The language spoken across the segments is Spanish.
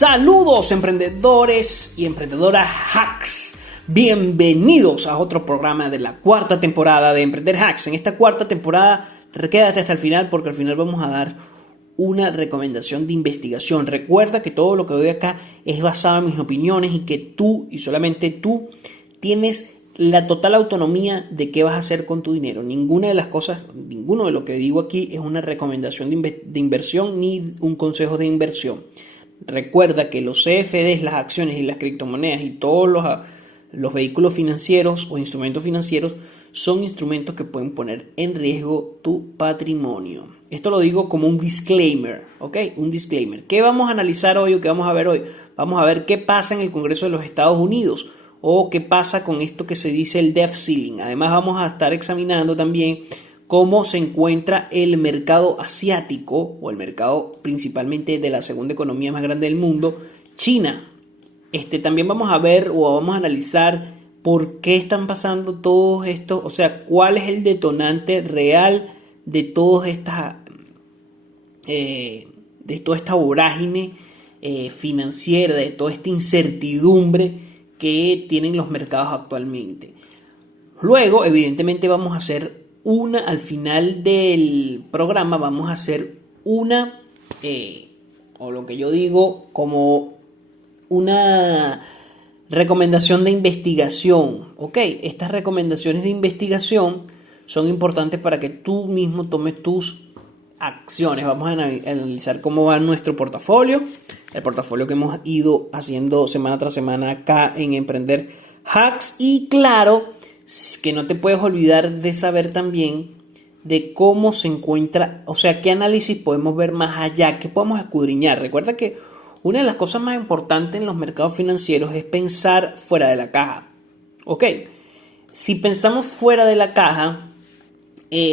Saludos emprendedores y emprendedoras hacks. Bienvenidos a otro programa de la cuarta temporada de Emprender Hacks. En esta cuarta temporada, quédate hasta el final porque al final vamos a dar una recomendación de investigación. Recuerda que todo lo que doy acá es basado en mis opiniones y que tú y solamente tú tienes la total autonomía de qué vas a hacer con tu dinero. Ninguna de las cosas, ninguno de lo que digo aquí es una recomendación de inversión ni un consejo de inversión. Recuerda que los CFDs, las acciones y las criptomonedas y todos los vehículos financieros o instrumentos financieros son instrumentos que pueden poner en riesgo tu patrimonio. Esto lo digo como un disclaimer, ¿ok? Un disclaimer. ¿Qué vamos a analizar hoy o qué vamos a ver hoy? Vamos a ver qué pasa en el Congreso de los Estados Unidos o qué pasa con esto que se dice el debt ceiling. Además vamos a estar examinando también cómo se encuentra el mercado asiático o el mercado principalmente de la segunda economía más grande del mundo, China. También vamos a ver o vamos a analizar por qué están pasando todos estos, o sea, cuál es el detonante real de todas estas, de toda esta vorágine financiera, de toda esta incertidumbre que tienen los mercados actualmente. Luego, evidentemente, vamos a hacer al final del programa vamos a hacer una, o lo que yo digo como una recomendación de investigación, ¿ok? Estas recomendaciones de investigación son importantes para que tú mismo tomes tus acciones. Vamos a analizar cómo va nuestro portafolio, el portafolio que hemos ido haciendo semana tras semana acá en Emprender Hacks. Y claro, que no te puedes olvidar de saber también de cómo se encuentra, o sea, qué análisis podemos ver más allá, qué podemos escudriñar. Recuerda que una de las cosas más importantes en los mercados financieros es pensar fuera de la caja. Ok, si pensamos fuera de la caja,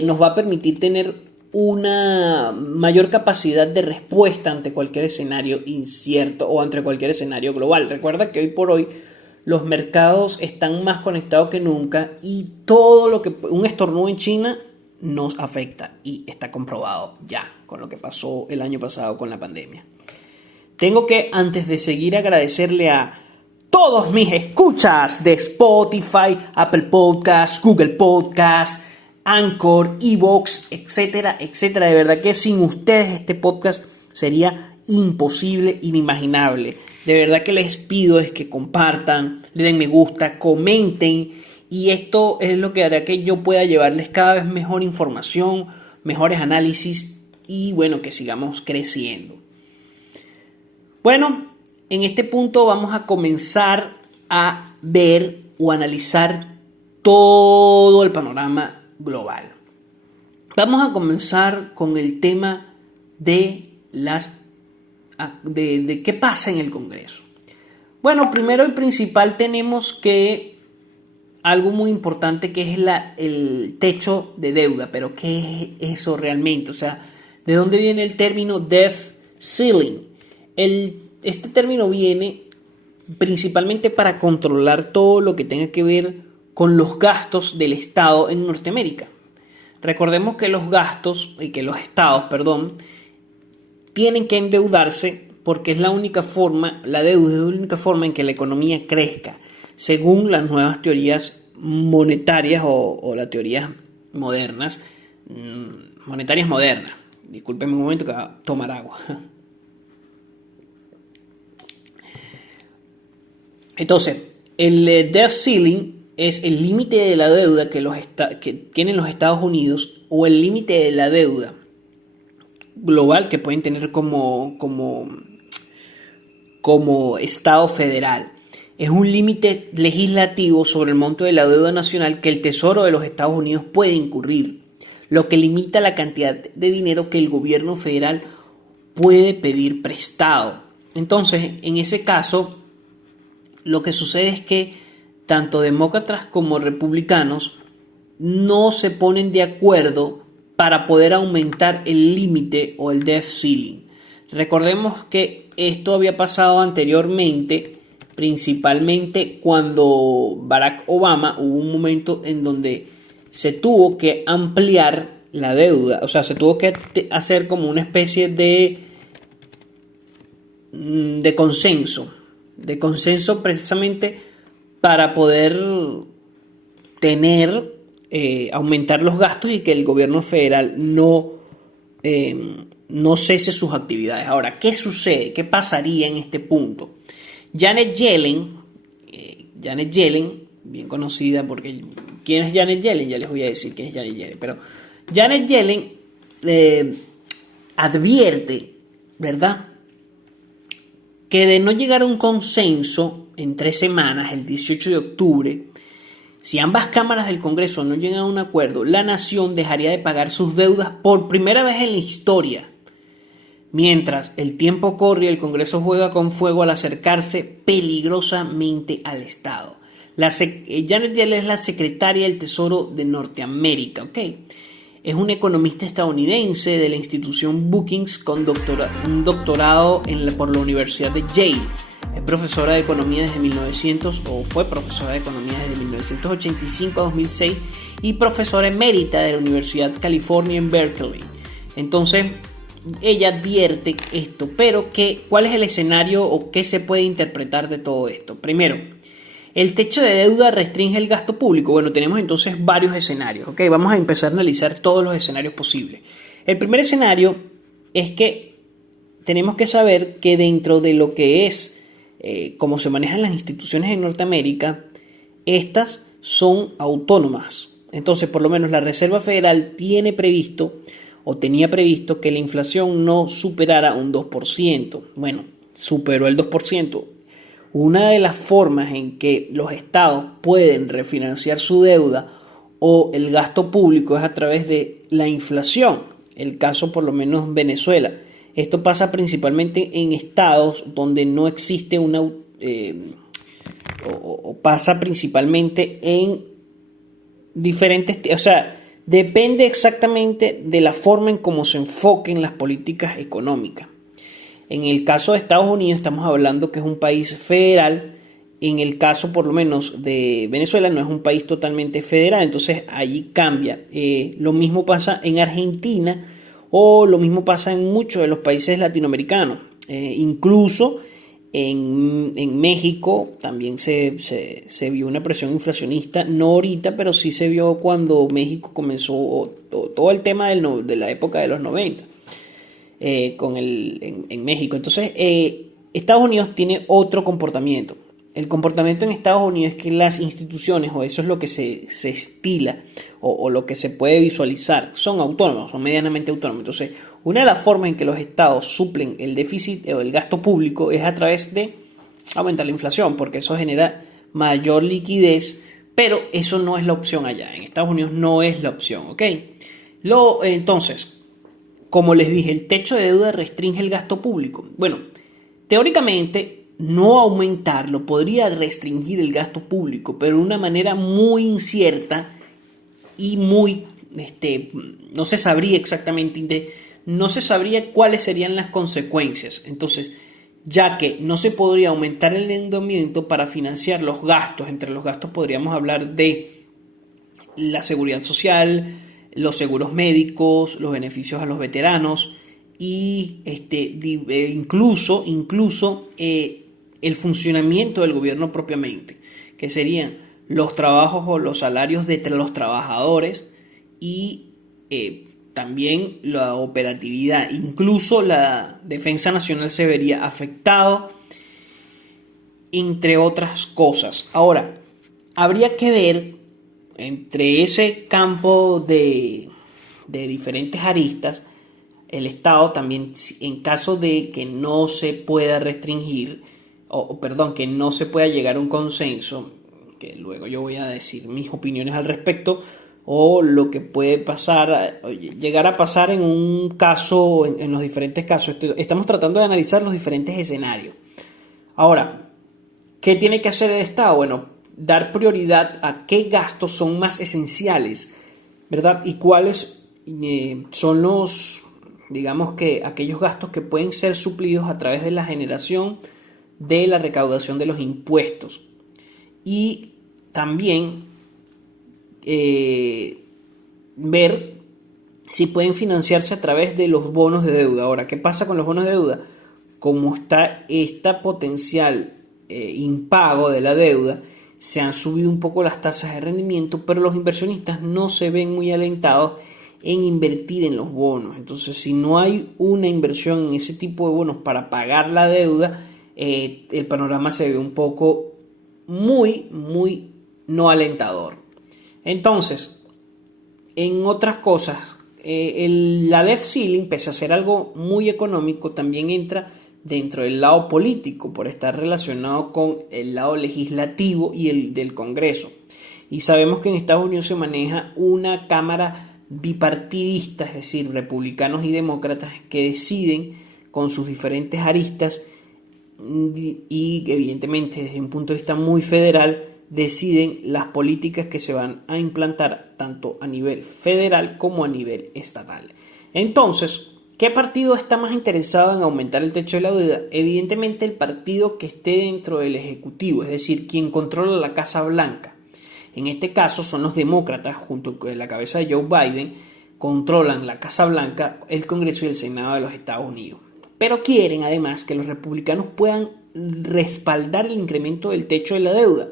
nos va a permitir tener una mayor capacidad de respuesta ante cualquier escenario incierto o ante cualquier escenario global. Recuerda que hoy por hoy los mercados están más conectados que nunca y todo lo que un estornudo en China nos afecta y está comprobado ya con lo que pasó el año pasado con la pandemia. Tengo que, antes de seguir, agradecerle a todos mis escuchas de Spotify, Apple Podcasts, Google Podcasts, Anchor, Evox, etcétera, etcétera. De verdad que sin ustedes este podcast sería imposible, inimaginable. De verdad que les pido es que compartan, le den me gusta, comenten y esto es lo que hará que yo pueda llevarles cada vez mejor información, mejores análisis y bueno, que sigamos creciendo. Bueno, en este punto vamos a comenzar a ver o analizar todo el panorama global. Vamos a comenzar con el tema de qué pasa en el Congreso. Bueno, primero y principal tenemos que algo muy importante que es el techo de deuda. Pero ¿qué es eso realmente? O sea, ¿de dónde viene el término debt ceiling? Este término viene principalmente para controlar todo lo que tenga que ver con los gastos del Estado en Norteamérica. Recordemos que los estados, tienen que endeudarse porque es la deuda es la única forma en que la economía crezca, según las nuevas teorías monetarias o las teorías modernas, monetarias modernas. Discúlpenme un momento que voy a tomar agua. Entonces, el debt ceiling es el límite de la deuda que tienen los Estados Unidos o el límite de la deuda global que pueden tener como Estado federal. Es un límite legislativo sobre el monto de la deuda nacional que el Tesoro de los Estados Unidos puede incurrir, lo que limita la cantidad de dinero que el gobierno federal puede pedir prestado. Entonces, en ese caso, lo que sucede es que tanto demócratas como republicanos no se ponen de acuerdo para poder aumentar el límite o el debt ceiling. Recordemos que esto había pasado anteriormente, principalmente cuando Barack Obama hubo un momento en donde se tuvo que ampliar la deuda, o sea, se tuvo que hacer como una especie de de consenso precisamente para poder aumentar los gastos y que el gobierno federal no cese sus actividades. Ahora, ¿qué sucede? ¿Qué pasaría en este punto? Janet Yellen, bien conocida porque... ¿Quién es Janet Yellen? Ya les voy a decir quién es Janet Yellen. Pero Janet Yellen advierte, ¿verdad?, que de no llegar a un consenso en 3 semanas, el 18 de octubre, si ambas cámaras del Congreso no llegan a un acuerdo, la nación dejaría de pagar sus deudas por primera vez en la historia. Mientras el tiempo corre y el Congreso juega con fuego al acercarse peligrosamente al Estado. Janet Yellen es la secretaria del Tesoro de Norteamérica, ¿ok? Es una economista estadounidense de la institución Brookings con un doctorado por la Universidad de Yale. Es profesora de economía fue profesora de economía desde 1985 a 2006 y profesora emérita de la Universidad de California en Berkeley. Entonces, ella advierte esto, pero ¿cuál es el escenario o qué se puede interpretar de todo esto? Primero, ¿el techo de deuda restringe el gasto público? Bueno, tenemos entonces varios escenarios, ¿ok? Vamos a empezar a analizar todos los escenarios posibles. El primer escenario es que tenemos que saber que dentro de lo que es cómo se manejan las instituciones en Norteamérica, estas son autónomas. Entonces, por lo menos la Reserva Federal tenía previsto que la inflación no superara un 2%. Bueno, superó el 2%. Una de las formas en que los estados pueden refinanciar su deuda o el gasto público es a través de la inflación. El caso, por lo menos, Venezuela. Esto pasa principalmente en estados donde no existe pasa principalmente en diferentes... O sea, depende exactamente de la forma en cómo se enfoquen las políticas económicas. En el caso de Estados Unidos estamos hablando que es un país federal. En el caso, por lo menos, de Venezuela no es un país totalmente federal. Entonces allí cambia. Lo mismo pasa en Argentina o lo mismo pasa en muchos de los países latinoamericanos. Incluso en México también se vio una presión inflacionista. No ahorita, pero sí se vio cuando México comenzó todo el tema de la época de los 90. En México. Entonces, Estados Unidos tiene otro comportamiento. El comportamiento en Estados Unidos es que las instituciones, o eso es lo que se estila, o lo que se puede visualizar, son autónomos, son medianamente autónomos. Entonces, una de las formas en que los estados suplen el déficit o el gasto público es a través de aumentar la inflación, porque eso genera mayor liquidez, pero eso no es la opción allá. En Estados Unidos no es la opción, ¿ok? Entonces, como les dije, el techo de deuda restringe el gasto público. Bueno, teóricamente no aumentarlo podría restringir el gasto público, pero de una manera muy incierta y muy, no se sabría exactamente, no se sabría cuáles serían las consecuencias. Entonces, ya que no se podría aumentar el endeudamiento para financiar los gastos, entre los gastos podríamos hablar de la seguridad social, los seguros médicos, los beneficios a los veteranos y incluso el funcionamiento del gobierno propiamente, que serían los trabajos o los salarios de los trabajadores y también la operatividad. Incluso la defensa nacional se vería afectado, entre otras cosas. Ahora, habría que ver entre ese campo de diferentes aristas, el Estado también, en caso de que no se pueda restringir, que no se pueda llegar a un consenso, que luego yo voy a decir mis opiniones al respecto, o lo que puede pasar, llegar a pasar en un caso, en los diferentes casos. Estamos tratando de analizar los diferentes escenarios. Ahora, ¿qué tiene que hacer el Estado? Bueno, dar prioridad a qué gastos son más esenciales, ¿verdad? Y cuáles son digamos que aquellos gastos que pueden ser suplidos a través de la generación de la recaudación de los impuestos. Y también ver si pueden financiarse a través de los bonos de deuda. Ahora, ¿qué pasa con los bonos de deuda? como está esta potencial impago de la deuda, se han subido un poco las tasas de rendimiento, pero los inversionistas no se ven muy alentados en invertir en los bonos. Entonces, si no hay una inversión en ese tipo de bonos para pagar la deuda, el panorama se ve un poco muy no alentador. Entonces, en otras cosas, la debt ceiling, pese a ser algo muy económico, también entra dentro del lado político por estar relacionado con el lado legislativo y el del Congreso. Y sabemos que en Estados Unidos se maneja una cámara bipartidista, es decir, republicanos y demócratas, que deciden con sus diferentes aristas y evidentemente desde un punto de vista muy federal deciden las políticas que se van a implantar tanto a nivel federal como a nivel estatal. Entonces, ¿qué partido está más interesado en aumentar el techo de la deuda? Evidentemente el partido que esté dentro del Ejecutivo, es decir, quien controla la Casa Blanca. En este caso son los demócratas, junto con la cabeza de Joe Biden, controlan la Casa Blanca, el Congreso y el Senado de los Estados Unidos. Pero quieren además que los republicanos puedan respaldar el incremento del techo de la deuda,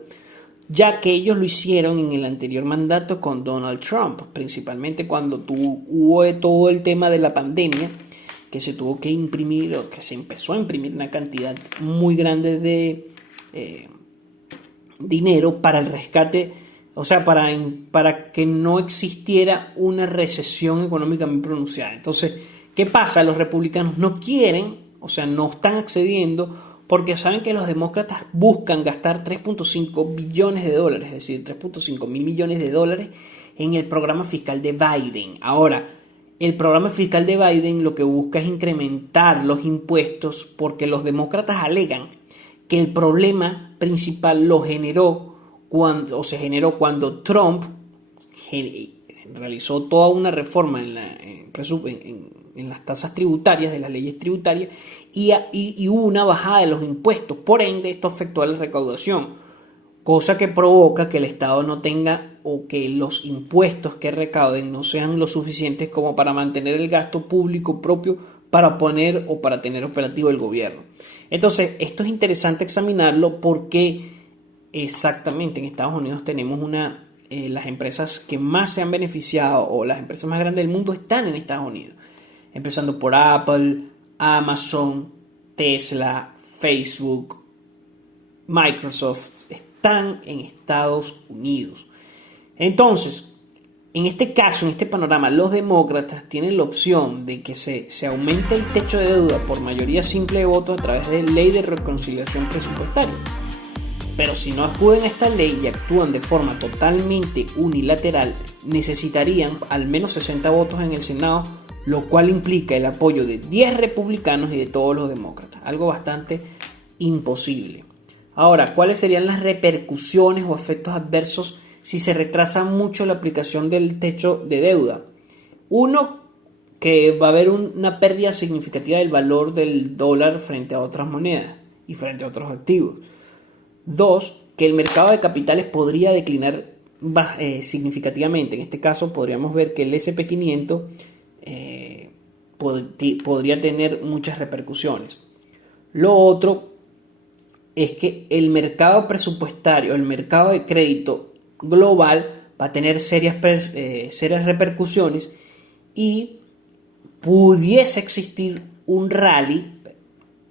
ya que ellos lo hicieron en el anterior mandato con Donald Trump, principalmente cuando hubo todo el tema de la pandemia, que se tuvo que imprimir o que se empezó a imprimir una cantidad muy grande de dinero para el rescate, o sea, para que no existiera una recesión económica muy pronunciada. Entonces, ¿qué pasa? Los republicanos no quieren, o sea, no están accediendo porque saben que los demócratas buscan gastar 3.5 billones de dólares, es decir, 3.5 mil millones de dólares en el programa fiscal de Biden. Ahora, el programa fiscal de Biden lo que busca es incrementar los impuestos porque los demócratas alegan que el problema principal se generó cuando Trump realizó toda una reforma en las tasas tributarias, de las leyes tributarias, y hubo una bajada de los impuestos. Por ende, esto afectó a la recaudación, cosa que provoca que el Estado no tenga, o que los impuestos que recauden no sean lo suficientes como para mantener el gasto público propio para poner o para tener operativo el gobierno. Entonces, esto es interesante examinarlo porque exactamente en Estados Unidos tenemos las empresas que más se han beneficiado o las empresas más grandes del mundo están en Estados Unidos, empezando por Apple, Amazon, Tesla, Facebook, Microsoft, están en Estados Unidos. Entonces, en este caso, en este panorama, los demócratas tienen la opción de que se aumente el techo de deuda por mayoría simple de votos a través de ley de reconciliación presupuestaria. Pero si no acuden a esta ley y actúan de forma totalmente unilateral, necesitarían al menos 60 votos en el Senado, lo cual implica el apoyo de 10 republicanos y de todos los demócratas, algo bastante imposible. Ahora, ¿cuáles serían las repercusiones o efectos adversos si se retrasa mucho la aplicación del techo de deuda? Uno, que va a haber una pérdida significativa del valor del dólar frente a otras monedas y frente a otros activos. Dos, que el mercado de capitales podría declinar significativamente. En este caso podríamos ver que el S&P 500 podría tener muchas repercusiones. Lo otro es que el mercado presupuestario, el mercado de crédito global va a tener serias repercusiones y pudiese existir un rally,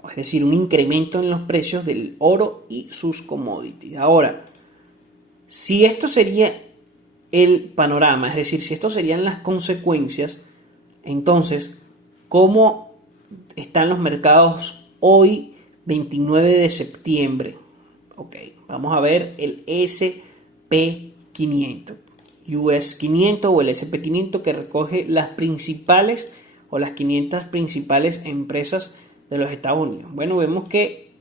es decir, un incremento en los precios del oro y sus commodities. Ahora, si esto sería el panorama, es decir, si esto serían las consecuencias, entonces, ¿cómo están los mercados hoy, 29 de septiembre? Ok, vamos a ver el S&P 500, US 500 o el S&P 500, que recoge las principales o las 500 principales empresas de los Estados Unidos. Bueno, vemos que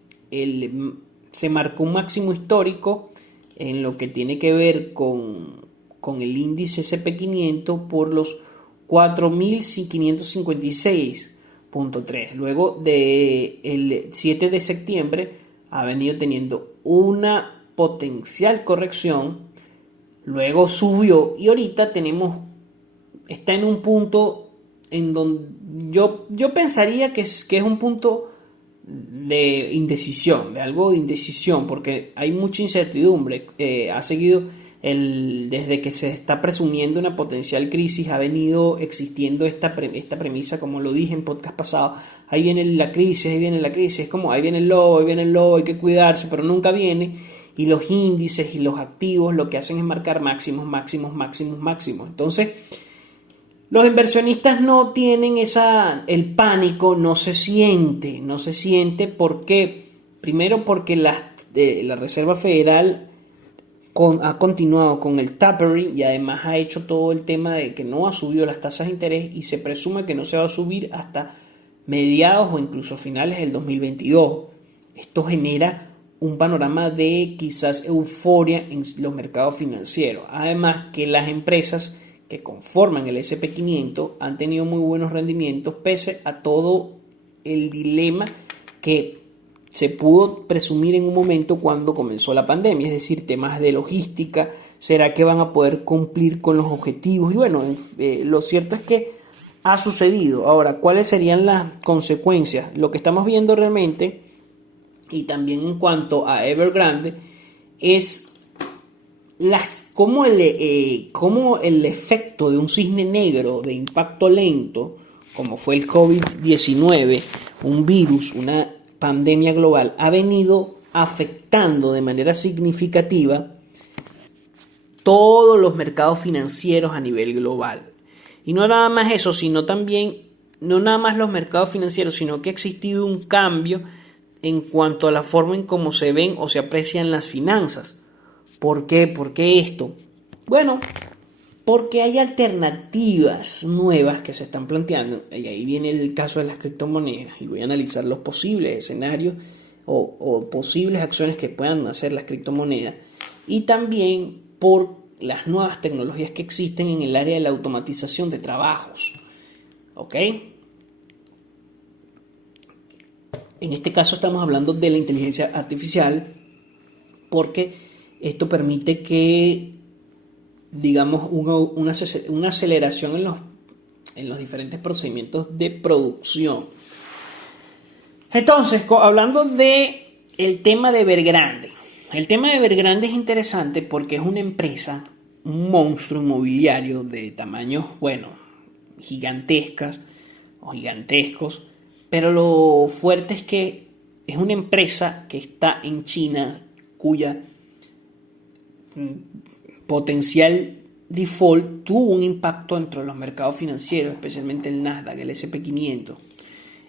se marcó un máximo histórico en lo que tiene que ver con el índice S&P 500 por los 4.556.3. Luego del 7 de septiembre ha venido teniendo una potencial corrección, luego subió y ahorita está en un punto en donde yo pensaría que es un punto de indecisión, de algo de indecisión, porque hay mucha incertidumbre. Ha seguido desde que se está presumiendo una potencial crisis, ha venido existiendo esta premisa, como lo dije en podcast pasado. Ahí viene la crisis, ahí viene la crisis, es como ahí viene el lobo, hay que cuidarse, pero nunca viene. Y los índices y los activos lo que hacen es marcar máximos. Entonces, los inversionistas no tienen el pánico, no se siente. ¿Por qué? Primero porque la Reserva Federal ha continuado con el tapering y además ha hecho todo el tema de que no ha subido las tasas de interés y se presume que no se va a subir hasta mediados o incluso finales del 2022. Esto genera un panorama de quizás euforia en los mercados financieros. Además que las empresas que conforman el S&P 500 han tenido muy buenos rendimientos pese a todo el dilema que se pudo presumir en un momento cuando comenzó la pandemia, es decir, temas de logística, ¿será que van a poder cumplir con los objetivos? Y bueno, lo cierto es que ha sucedido. Ahora, ¿cuáles serían las consecuencias? Lo que estamos viendo realmente, y también en cuanto a Evergrande, es cómo el efecto de un cisne negro de impacto lento, como fue el COVID-19, un virus, una pandemia global, ha venido afectando de manera significativa todos los mercados financieros a nivel global. Y no nada más eso, sino también, no nada más los mercados financieros, sino que ha existido un cambio en cuanto a la forma en cómo se ven o se aprecian las finanzas. ¿Por qué? ¿Por qué esto? Bueno, porque hay alternativas nuevas que se están planteando, y ahí viene el caso de las criptomonedas, y voy a analizar los posibles escenarios o posibles acciones que puedan hacer las criptomonedas, y también por las nuevas tecnologías que existen en el área de la automatización de trabajos. ¿Ok? En este caso estamos hablando de la inteligencia artificial, porque esto permite que, digamos, una aceleración en los diferentes procedimientos de producción. Entonces, hablando de el tema de Evergrande. El tema de Evergrande es interesante porque es una empresa, un monstruo inmobiliario de tamaños, bueno, gigantescos, pero lo fuerte es que es una empresa que está en China, cuya potencial default tuvo un impacto dentro de los mercados financieros, especialmente el Nasdaq, el S&P 500.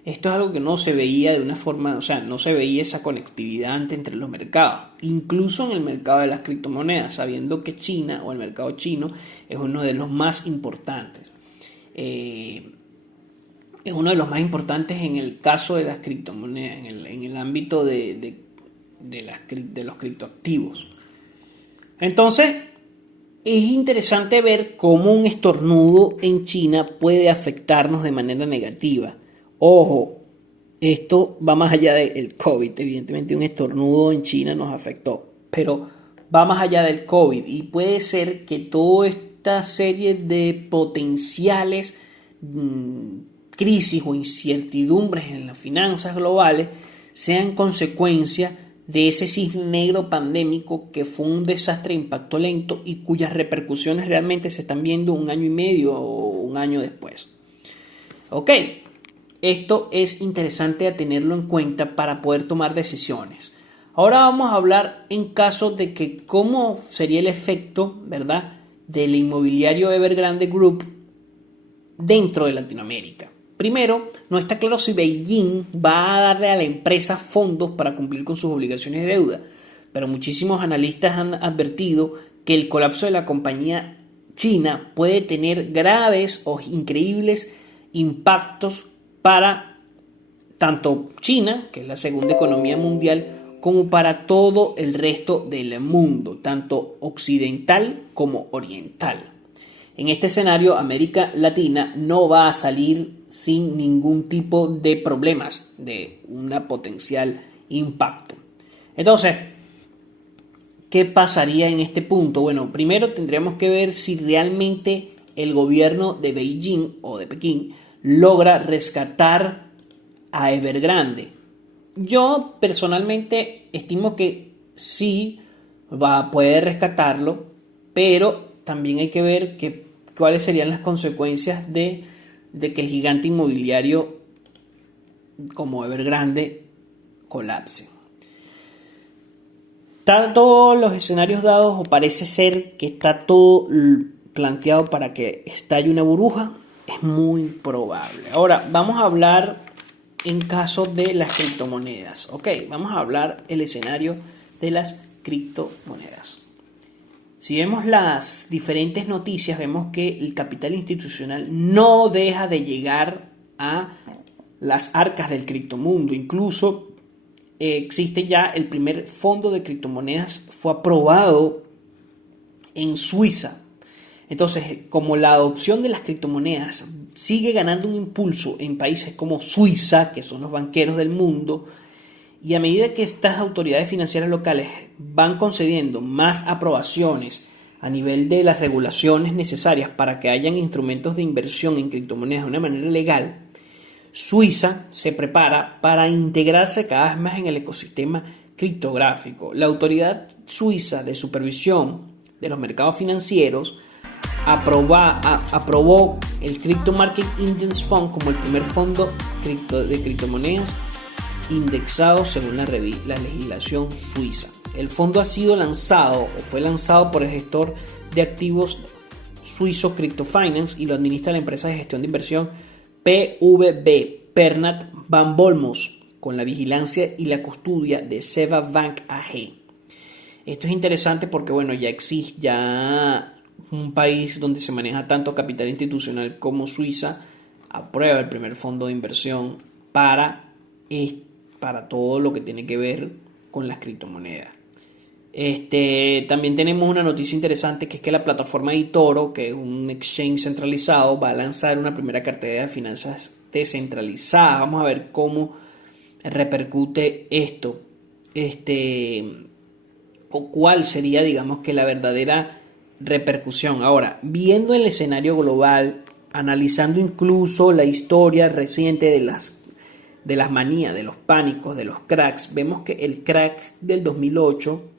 Esto es algo que no se veía de una forma, o sea, no se veía esa conectividad entre los mercados, incluso en el mercado de las criptomonedas, sabiendo que China o el mercado chino es uno de los más importantes. Es uno de los más importantes en el caso de las criptomonedas, en el ámbito de los criptoactivos. Entonces, es interesante ver cómo un estornudo en China puede afectarnos de manera negativa. Ojo, esto va más allá del COVID. Evidentemente, un estornudo en China nos afectó, pero va más allá del COVID y puede ser que toda esta serie de potenciales crisis o incertidumbres en las finanzas globales sean consecuencia de ese cisne negro pandémico que fue un desastre de impacto lento y cuyas repercusiones realmente se están viendo 1 año y medio o 1 año después. Ok, esto es interesante a tenerlo en cuenta para poder tomar decisiones. Ahora vamos a hablar en caso de que cómo sería el efecto, ¿verdad?, del inmobiliario Evergrande Group dentro de Latinoamérica. Primero, no está claro si Beijing va a darle a la empresa fondos para cumplir con sus obligaciones de deuda, pero muchísimos analistas han advertido que el colapso de la compañía china puede tener graves o increíbles impactos para tanto China, que es la segunda economía mundial, como para todo el resto del mundo, tanto occidental como oriental. En este escenario, América Latina no va a salir sin ningún tipo de problemas de un potencial impacto. Entonces, ¿qué pasaría en este punto? Bueno, primero tendríamos que ver si realmente el gobierno de Beijing o de Pekín logra rescatar a Evergrande. Yo personalmente estimo que sí va a poder rescatarlo, pero también hay que ver cuáles serían las consecuencias de que el gigante inmobiliario como Evergrande colapse. ¿Están todos los escenarios dados o parece ser que está todo planteado para que estalle una burbuja? Es muy probable. Ahora, vamos a hablar en caso de las criptomonedas. Ok, vamos a hablar el escenario de las criptomonedas. Si vemos las diferentes noticias, vemos que el capital institucional no deja de llegar a las arcas del criptomundo. Incluso existe ya el primer fondo de criptomonedas, fue aprobado en Suiza. Entonces, como la adopción de las criptomonedas sigue ganando un impulso en países como Suiza, que son los banqueros del mundo, y a medida que estas autoridades financieras locales van concediendo más aprobaciones a nivel de las regulaciones necesarias para que hayan instrumentos de inversión en criptomonedas de una manera legal, Suiza se prepara para integrarse cada vez más en el ecosistema criptográfico. La autoridad suiza de supervisión de los mercados financieros aprobó el Crypto Market Index Fund como el primer fondo de criptomonedas indexado según la legislación suiza. El fondo ha sido lanzado o fue lanzado por el gestor de activos suizo Crypto Finance y lo administra la empresa de gestión de inversión PVB, Pernat Van Bolmos, con la vigilancia y la custodia de Seva Bank AG. Esto es interesante porque, bueno, ya existe un país donde se maneja tanto capital institucional como Suiza, aprueba el primer fondo de inversión para todo lo que tiene que ver con las criptomonedas. También tenemos una noticia interesante, que es que la plataforma eToro, que es un exchange centralizado, va a lanzar una primera cartera de finanzas descentralizada. Vamos a ver cómo repercute esto, o cuál sería, digamos, que la verdadera repercusión. Ahora, viendo el escenario global, analizando incluso la historia reciente de las manías, de los pánicos, de los cracks, vemos que el crack del 2008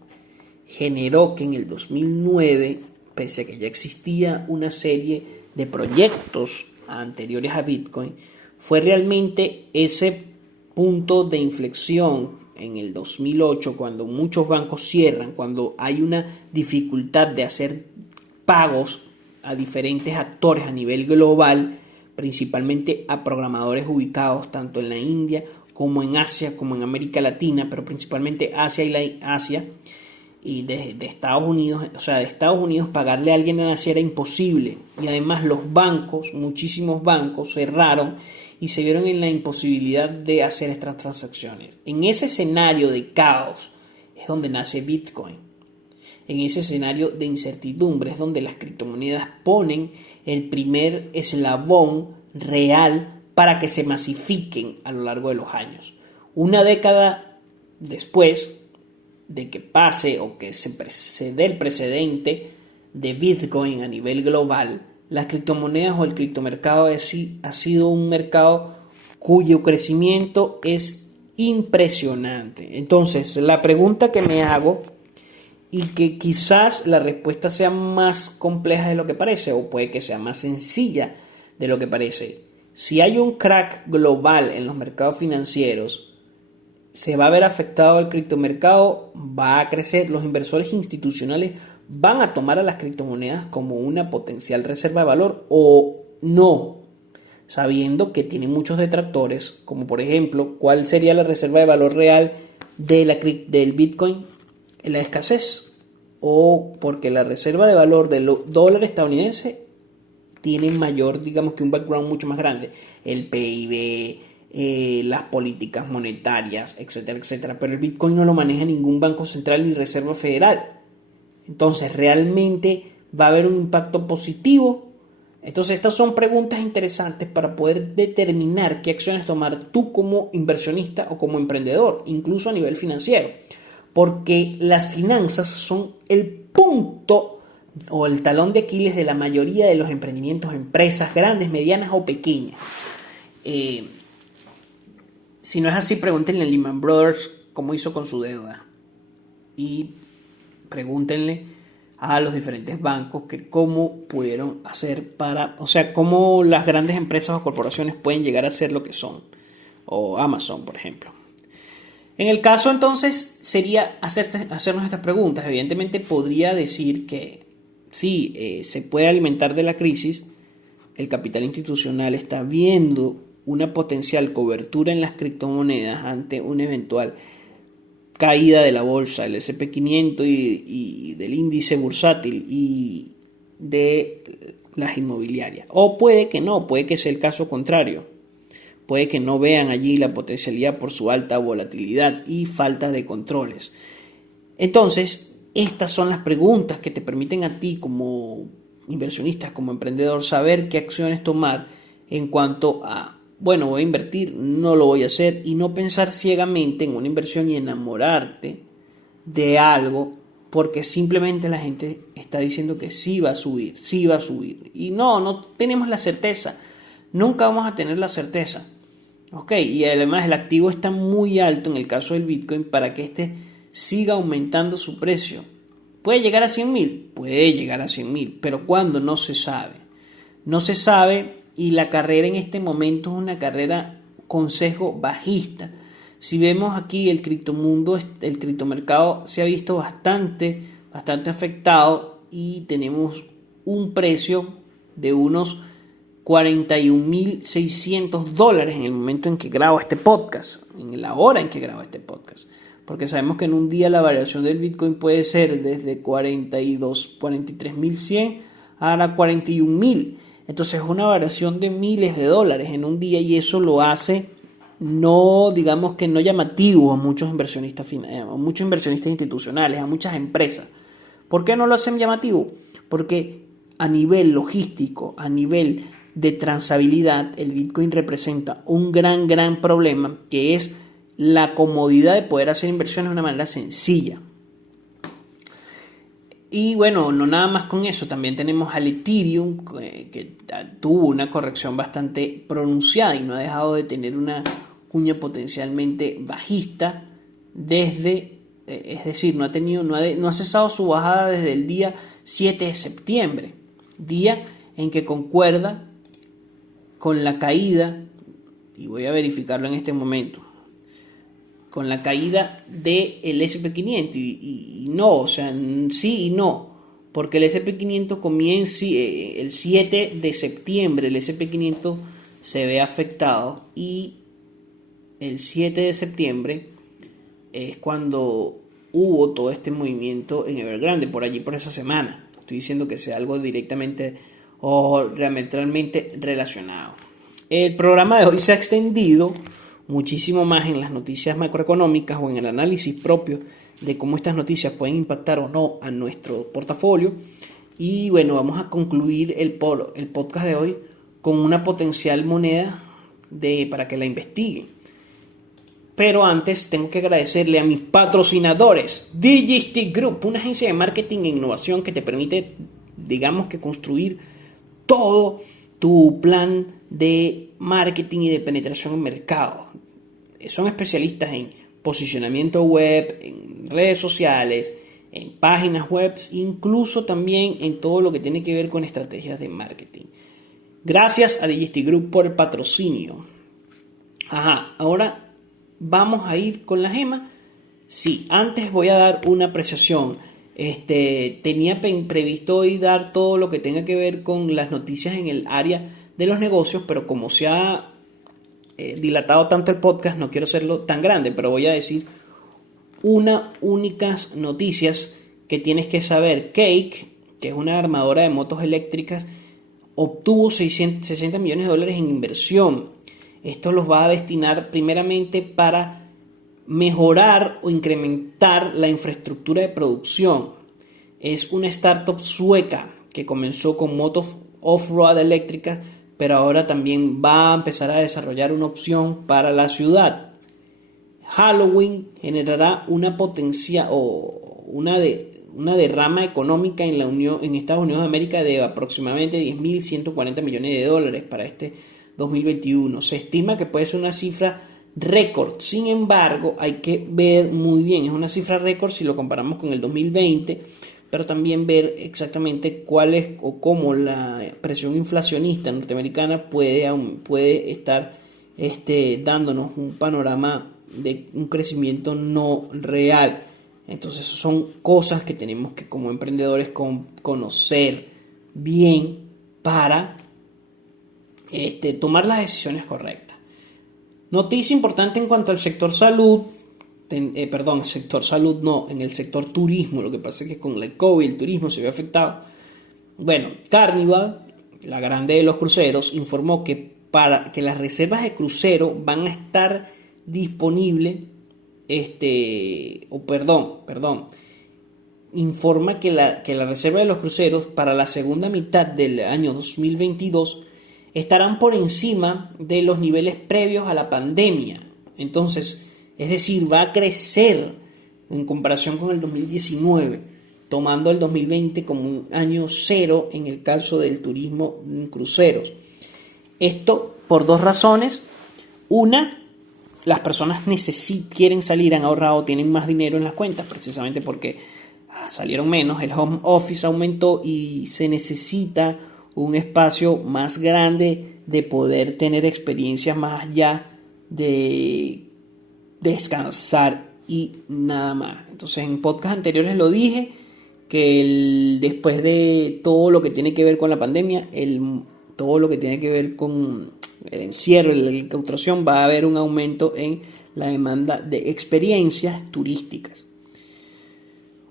generó que en el 2009, pese a que ya existía una serie de proyectos anteriores a Bitcoin, fue realmente ese punto de inflexión en el 2008, cuando muchos bancos cierran, cuando hay una dificultad de hacer pagos a diferentes actores a nivel global, principalmente a programadores ubicados tanto en la India como en Asia, como en América Latina, pero principalmente Asia y de Estados Unidos. O sea, de Estados Unidos pagarle a alguien en Asia era imposible, y además los bancos, muchísimos bancos cerraron y se vieron en la imposibilidad de hacer estas transacciones. En ese escenario de caos es donde nace Bitcoin. En ese escenario de incertidumbre es donde las criptomonedas ponen el primer eslabón real para que se masifiquen a lo largo de los años. Una década después de que pase o que se dé el precedente de Bitcoin a nivel global, las criptomonedas o el criptomercado ha sido un mercado cuyo crecimiento es impresionante. Entonces, la pregunta que me hago, y que quizás la respuesta sea más compleja de lo que parece, o puede que sea más sencilla de lo que parece: si hay un crack global en los mercados financieros, ¿se va a ver afectado el criptomercado? ¿Va a crecer? ¿Los inversores institucionales van a tomar a las criptomonedas como una potencial reserva de valor o no? Sabiendo que tiene muchos detractores, como por ejemplo, ¿cuál sería la reserva de valor real del Bitcoin? La escasez, o porque la reserva de valor del dólar estadounidense tiene mayor, digamos que un background mucho más grande, el PIB, las políticas monetarias, etcétera, etcétera. Pero el Bitcoin no lo maneja ningún banco central ni reserva federal. Entonces, ¿realmente va a haber un impacto positivo? Entonces, estas son preguntas interesantes para poder determinar qué acciones tomar tú como inversionista o como emprendedor, incluso a nivel financiero. Porque las finanzas son el punto o el talón de Aquiles de la mayoría de los emprendimientos, empresas grandes, medianas o pequeñas. Si no es así, pregúntenle a Lehman Brothers cómo hizo con su deuda. Y pregúntenle a los diferentes bancos que cómo pudieron hacer cómo las grandes empresas o corporaciones pueden llegar a ser lo que son. O Amazon, por ejemplo. En el caso entonces sería hacernos estas preguntas. Evidentemente podría decir que sí, se puede alimentar de la crisis. El capital institucional está viendo una potencial cobertura en las criptomonedas ante una eventual caída de la bolsa, del S&P 500 y del índice bursátil y de las inmobiliarias. O puede que no, puede que sea el caso contrario. Puede que no vean allí la potencialidad por su alta volatilidad y falta de controles. Entonces, estas son las preguntas que te permiten a ti como inversionista, como emprendedor, saber qué acciones tomar en cuanto a bueno, voy a invertir, no lo voy a hacer, y no pensar ciegamente en una inversión y enamorarte de algo porque simplemente la gente está diciendo que sí va a subir, sí va a subir. Y no tenemos la certeza, nunca vamos a tener la certeza. Ok, y además el activo está muy alto en el caso del Bitcoin para que este siga aumentando su precio. ¿Puede llegar a 100.000? Puede llegar a 100.000, pero ¿cuándo? No se sabe. No se sabe. Y la carrera en este momento es una carrera con sesgo bajista. Si vemos aquí el criptomundo, el criptomercado se ha visto bastante afectado y tenemos un precio de unos $41.600 en el momento en que grabo este podcast, en la hora en que grabo este podcast. Porque sabemos que en un día la variación del Bitcoin puede ser desde 43.100 a 41.000. Entonces es una variación de miles de dólares en un día y eso lo hace no llamativo a muchos inversionistas institucionales, a muchas empresas. ¿Por qué no lo hacen llamativo? Porque a nivel logístico, a nivel de transabilidad, el Bitcoin representa un gran problema que es la comodidad de poder hacer inversiones de una manera sencilla. Y bueno, no nada más con eso, también tenemos al Ethereum que tuvo una corrección bastante pronunciada y no ha dejado de tener una cuña potencialmente bajista es decir, no ha cesado su bajada desde el día 7 de septiembre, día en que concuerda con la caída, y voy a verificarlo en este momento, con la caída del S&P 500 y no, o sea, sí y no, porque el S&P 500 comienza el 7 de septiembre, el S&P 500 se ve afectado y el 7 de septiembre es cuando hubo todo este movimiento en Evergrande, por allí por esa semana. Estoy diciendo que sea algo directamente o diametralmente relacionado. El programa de hoy se ha extendido muchísimo más en las noticias macroeconómicas o en el análisis propio de cómo estas noticias pueden impactar o no a nuestro portafolio. Y bueno, vamos a concluir el podcast de hoy con una potencial moneda para que la investiguen. Pero antes tengo que agradecerle a mis patrocinadores, Digistic Group, una agencia de marketing e innovación que te permite, digamos que construir todo tu plan de marketing y de penetración en mercado. Son especialistas en posicionamiento web, en redes sociales, en páginas web, incluso también en todo lo que tiene que ver con estrategias de marketing. Gracias a Digistic Group por el patrocinio. Ahora vamos a ir con la gema. Sí, antes voy a dar una apreciación. Tenía previsto hoy dar todo lo que tenga que ver con las noticias en el área de los negocios, pero como se ha dilatado tanto el podcast, no quiero hacerlo tan grande, pero voy a decir únicas noticias que tienes que saber. Cake, que es una armadora de motos eléctricas, obtuvo 60 millones de dólares en inversión. Esto los va a destinar primeramente para mejorar o incrementar la infraestructura de producción. Es una startup sueca que comenzó con motos off-road eléctricas, pero ahora también va a empezar a desarrollar una opción para la ciudad. Halloween generará una potencia o una derrama económica en Estados Unidos de América de aproximadamente 10.140 millones de dólares para este 2021. Se estima que puede ser una cifra récord. Sin embargo, hay que ver muy bien, es una cifra récord si lo comparamos con el 2020, pero también ver exactamente cuál es o cómo la presión inflacionista norteamericana puede estar dándonos un panorama de un crecimiento no real. Entonces son cosas que tenemos que como emprendedores conocer bien para tomar las decisiones correctas. Noticia importante en cuanto al sector salud, el sector salud no, en el sector turismo. Lo que pasa es que con el COVID el turismo se vio afectado. Bueno, Carnival, la grande de los cruceros, informó que para que las reservas de crucero van a estar disponibles, informa que la reserva de los cruceros para la segunda mitad del año 2022 estarán por encima de los niveles previos a la pandemia. Entonces, es decir, va a crecer en comparación con el 2019, tomando el 2020 como un año cero en el caso del turismo en cruceros. Esto por dos razones. Una, las personas quieren salir, han ahorrado, tienen más dinero en las cuentas, precisamente porque salieron menos, el home office aumentó y se necesita un espacio más grande de poder tener experiencias más allá de descansar y nada más. Entonces en podcasts anteriores lo dije, que después de todo lo que tiene que ver con la pandemia, todo lo que tiene que ver con el encierro, la clausuración, va a haber un aumento en la demanda de experiencias turísticas.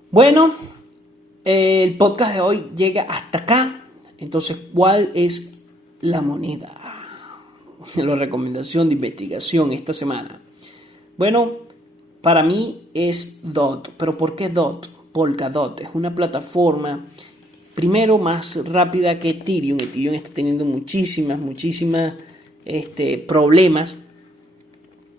Bueno, el podcast de hoy llega hasta acá. Entonces, ¿cuál es la moneda? La recomendación de investigación esta semana. Bueno, para mí es DOT. ¿Pero por qué DOT? Polkadot es una plataforma, primero, más rápida que Ethereum. Ethereum está teniendo muchísimas problemas.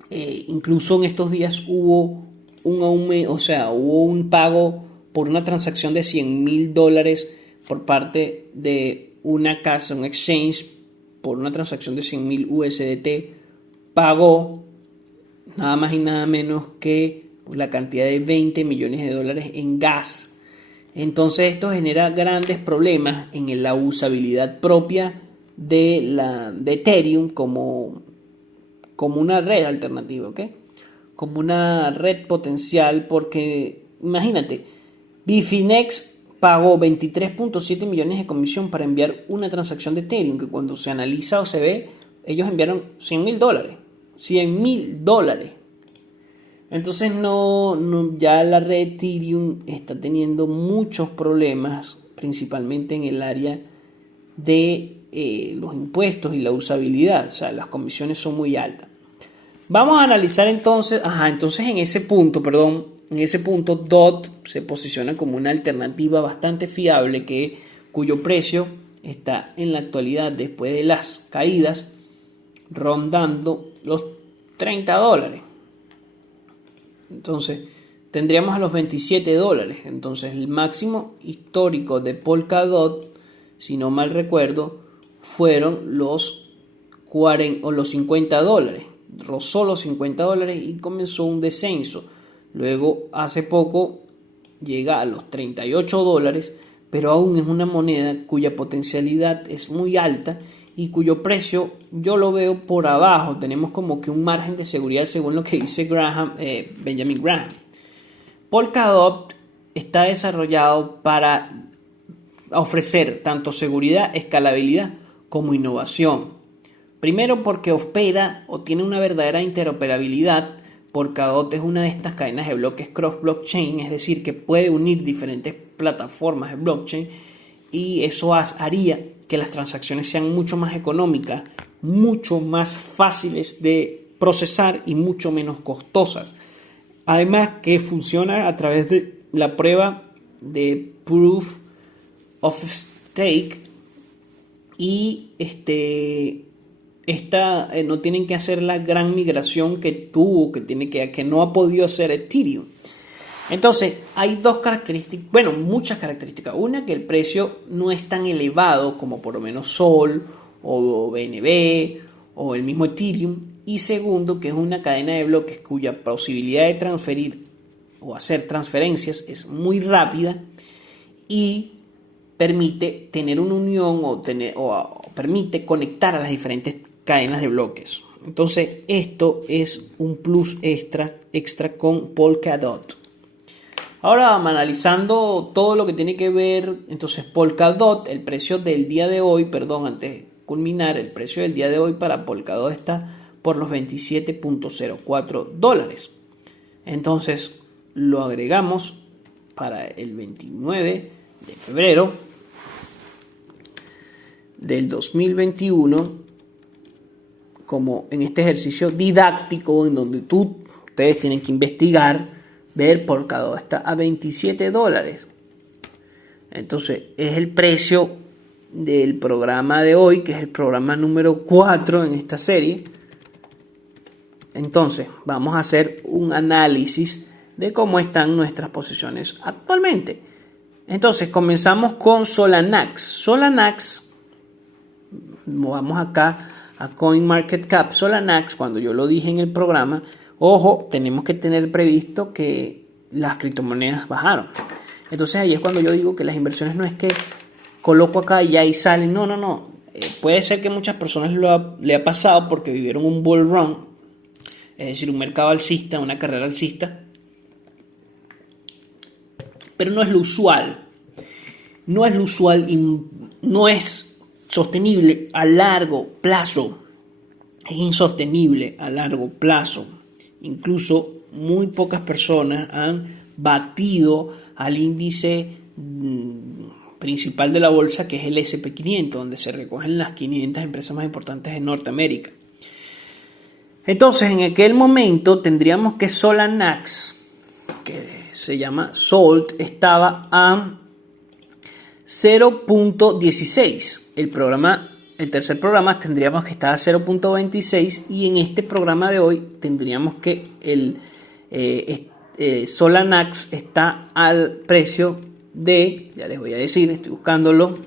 Incluso en estos días hubo un aumento, hubo un pago por una transacción de $100,000 por parte de una casa, un exchange, por una transacción de 100,000 USDT, pagó nada más y nada menos que la cantidad de $20 millones en gas. Entonces esto genera grandes problemas en la usabilidad propia de Ethereum como una red alternativa, ¿ok? Como una red potencial, porque imagínate, Bitfinex pagó 23.7 millones de comisión para enviar una transacción de Ethereum, que cuando se analiza o se ve, ellos enviaron $100,000. $100,000. Entonces ya la red Ethereum está teniendo muchos problemas, principalmente en el área de los impuestos y la usabilidad. O sea, las comisiones son muy altas. Vamos a analizar entonces, en ese punto, DOT se posiciona como una alternativa bastante fiable cuyo precio está en la actualidad, después de las caídas, rondando los $30. Entonces tendríamos a los $27. Entonces el máximo histórico de Polkadot, si no mal recuerdo, fueron los $50. Rozó los $50 y comenzó un descenso. Luego hace poco llega a los $38, pero aún es una moneda cuya potencialidad es muy alta y cuyo precio yo lo veo por abajo. Tenemos como que un margen de seguridad, según lo que dice Benjamin Graham. Polkadot está desarrollado para ofrecer tanto seguridad, escalabilidad como innovación. Primero, porque hospeda o tiene una verdadera interoperabilidad. Polkadot es una de estas cadenas de bloques cross-blockchain, es decir, que puede unir diferentes plataformas de blockchain, y eso haría que las transacciones sean mucho más económicas, mucho más fáciles de procesar y mucho menos costosas. Además, que funciona a través de la prueba de Proof of Stake, y no tienen que hacer la gran migración que no ha podido hacer Ethereum. Entonces hay muchas características. Una, que el precio no es tan elevado como por lo menos Sol o BNB o el mismo Ethereum, y segundo, que es una cadena de bloques cuya posibilidad de transferir o hacer transferencias es muy rápida y permite tener una unión o permite conectar a las diferentes cadenas de bloques. Entonces esto es un plus extra con Polkadot. Ahora vamos analizando todo lo que tiene que ver. Entonces Polkadot, el precio del día de hoy, antes de culminar, el precio del día de hoy para Polkadot está por los $27.04. Entonces lo agregamos para el 29 de febrero del 2021 como en este ejercicio didáctico en donde ustedes tienen que investigar, ver Polkadot está a $27. Entonces es el precio del programa de hoy, que es el programa número 4 en esta serie. Entonces vamos a hacer un análisis de cómo están nuestras posiciones actualmente. Entonces comenzamos con Solanax. Solanax, vamos acá a CoinMarketCap. Solanax, cuando yo lo dije en el programa, ojo, tenemos que tener previsto que las criptomonedas bajaron. Entonces ahí es cuando yo digo que las inversiones no es que coloco acá y ahí salen. No. Puede ser que muchas personas le ha pasado porque vivieron un bull run, es decir, un mercado alcista, una carrera alcista. Pero no es lo usual. No es lo usual y no es sostenible a largo plazo. Es insostenible a largo plazo. Incluso muy pocas personas han batido al índice principal de la bolsa, que es el S&P 500, donde se recogen las 500 empresas más importantes de Norteamérica. Entonces, en aquel momento tendríamos que Solanax, que se llama SOLT, estaba a 0.16. El tercer programa tendríamos que estar a 0.26 y en este programa de hoy tendríamos que Solanax está al precio de, ya les voy a decir, estoy buscándolo,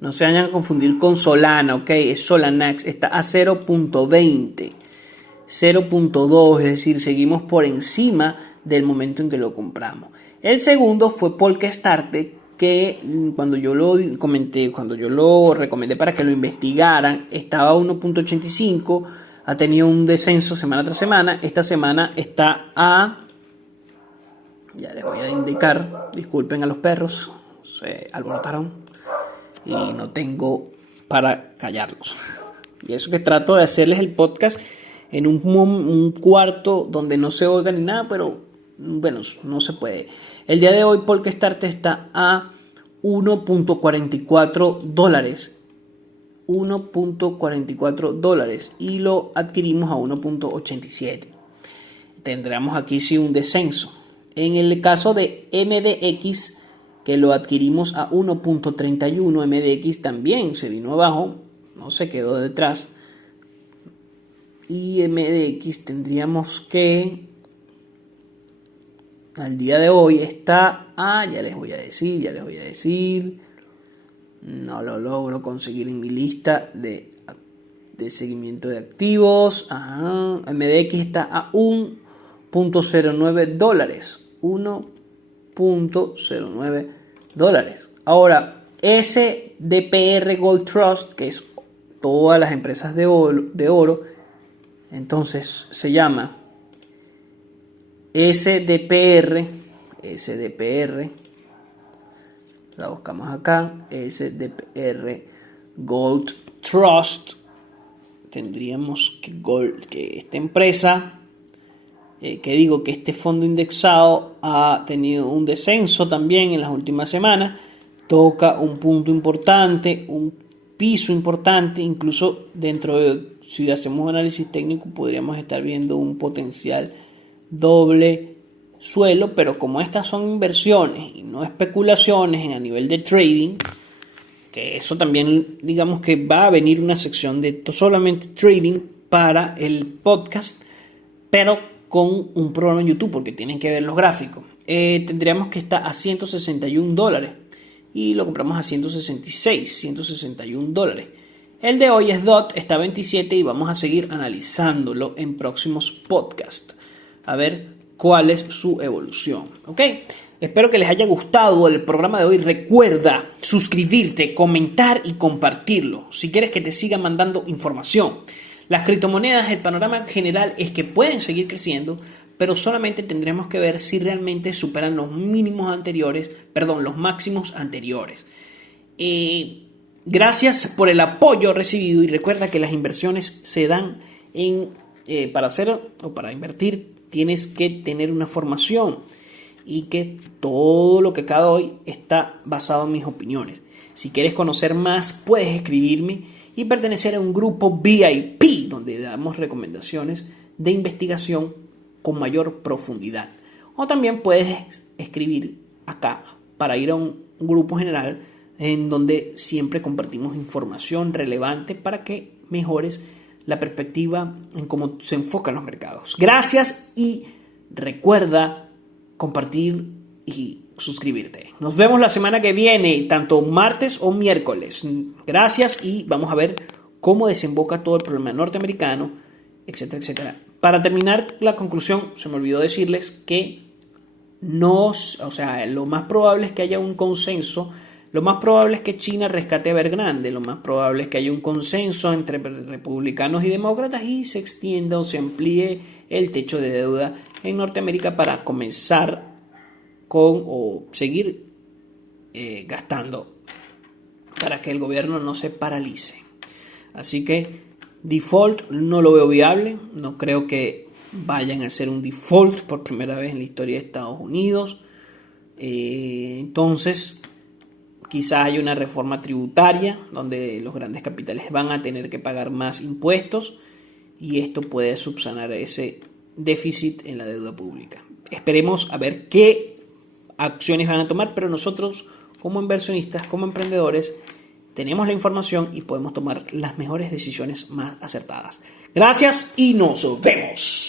no se vayan a confundir con Solana, ok, es Solanax, está a 0.20, 0.2, es decir, seguimos por encima del momento en que lo compramos. El segundo fue Polkastarter, que cuando yo lo recomendé para que lo investigaran, estaba a 1.85, ha tenido un descenso semana tras semana. Esta semana está a, ya les voy a indicar, disculpen a los perros, se alborotaron y no tengo para callarlos. Y eso que trato de hacerles el podcast en un cuarto donde no se oiga ni nada, pero bueno, no se puede. El día de hoy Polkastarter está a $1.44. $1.44 y lo adquirimos a 1.87. Tendremos aquí sí un descenso. En el caso de MDX, que lo adquirimos a 1.31, MDX también se vino abajo, no se quedó detrás. Y MDX tendríamos que al día de hoy está ya les voy a decir. No lo logro conseguir en mi lista de seguimiento de activos. MDX está a $1.09. $1.09. Ahora, SDPR Gold Trust, que es todas las empresas de oro, entonces se llama SDPR, la buscamos acá, SDPR Gold Trust. Tendríamos que esta empresa, que este fondo indexado ha tenido un descenso también en las últimas semanas, toca un punto importante, un piso importante, incluso si hacemos un análisis técnico podríamos estar viendo un potencial doble suelo, pero como estas son inversiones y no especulaciones a nivel de trading, que eso también digamos que va a venir una sección de solamente trading para el podcast, pero con un programa en YouTube porque tienen que ver los gráficos. Tendríamos que estar a $161 y lo compramos a $161. El de hoy es DOT, está 27 y vamos a seguir analizándolo en próximos podcasts. A ver cuál es su evolución, ¿ok? Espero que les haya gustado el programa de hoy. Recuerda suscribirte, comentar y compartirlo si quieres que te siga mandando información. Las criptomonedas, el panorama general es que pueden seguir creciendo, pero solamente tendremos que ver si realmente superan los máximos anteriores. Gracias por el apoyo recibido y recuerda que las inversiones se dan para invertir tienes que tener una formación y que todo lo que acabo hoy está basado en mis opiniones. Si quieres conocer más, puedes escribirme y pertenecer a un grupo VIP donde damos recomendaciones de investigación con mayor profundidad. O también puedes escribir acá para ir a un grupo general en donde siempre compartimos información relevante para que mejores la perspectiva en cómo se enfocan los mercados. Gracias y recuerda compartir y suscribirte. Nos vemos la semana que viene, tanto martes o miércoles. Gracias y vamos a ver cómo desemboca todo el problema norteamericano, etcétera, etcétera. Para terminar la conclusión, se me olvidó decirles que lo más probable es que haya un consenso. Lo más probable es que China rescate a Evergrande, lo más probable es que haya un consenso entre republicanos y demócratas y se extienda o se amplíe el techo de deuda en Norteamérica para comenzar o seguir gastando para que el gobierno no se paralice. Así que default no lo veo viable, no creo que vayan a hacer un default por primera vez en la historia de Estados Unidos. Entonces quizás haya una reforma tributaria donde los grandes capitales van a tener que pagar más impuestos y esto puede subsanar ese déficit en la deuda pública. Esperemos a ver qué acciones van a tomar, pero nosotros como inversionistas, como emprendedores, tenemos la información y podemos tomar las mejores decisiones más acertadas. Gracias y nos vemos.